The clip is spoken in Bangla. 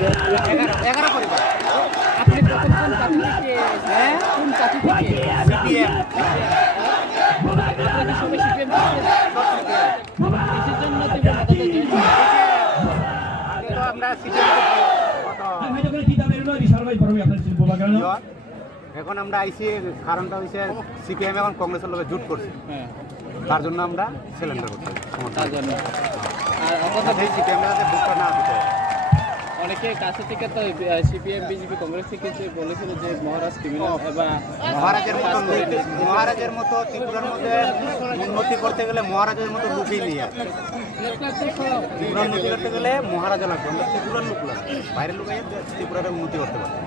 11 পরিবার। আপনি প্রথম কোন জাতি থেকে কোন জাতি থেকে সিপিএম আপনাকে সবাই সিপিএম কিসের জন্য তীব্র মতামত দিয়েছেন? আগে তো আমরা সিপিএম এখন আমরা আইসি, কারণটা হচ্ছে সিপিএম এখন কংগ্রেসের লোকে জুট করছে, হ্যাঁ, তার জন্য আমরা সিলিন্ডার করতে তার জন্য। আর সমর্থন সিপিএম এর ভোটটা না দিতে। অনেকে কাছে থেকে তো সিপিএম বিজেপি কংগ্রেস থেকে যে বলেছিল যে মহারাজ ক্রিমিনাল বা মহারাজের মতো ত্রিপুরার মধ্যে উন্নতি করতে গেলে মহারাজের মতো লুকই নিয়ে ত্রিপুরার উন্নতি করতে গেলে মহারাজা লাগবে, আমরা ত্রিপুরার লোক লাগবে, বাইরের লোক ত্রিপুরার উন্নতি করতে পারবে।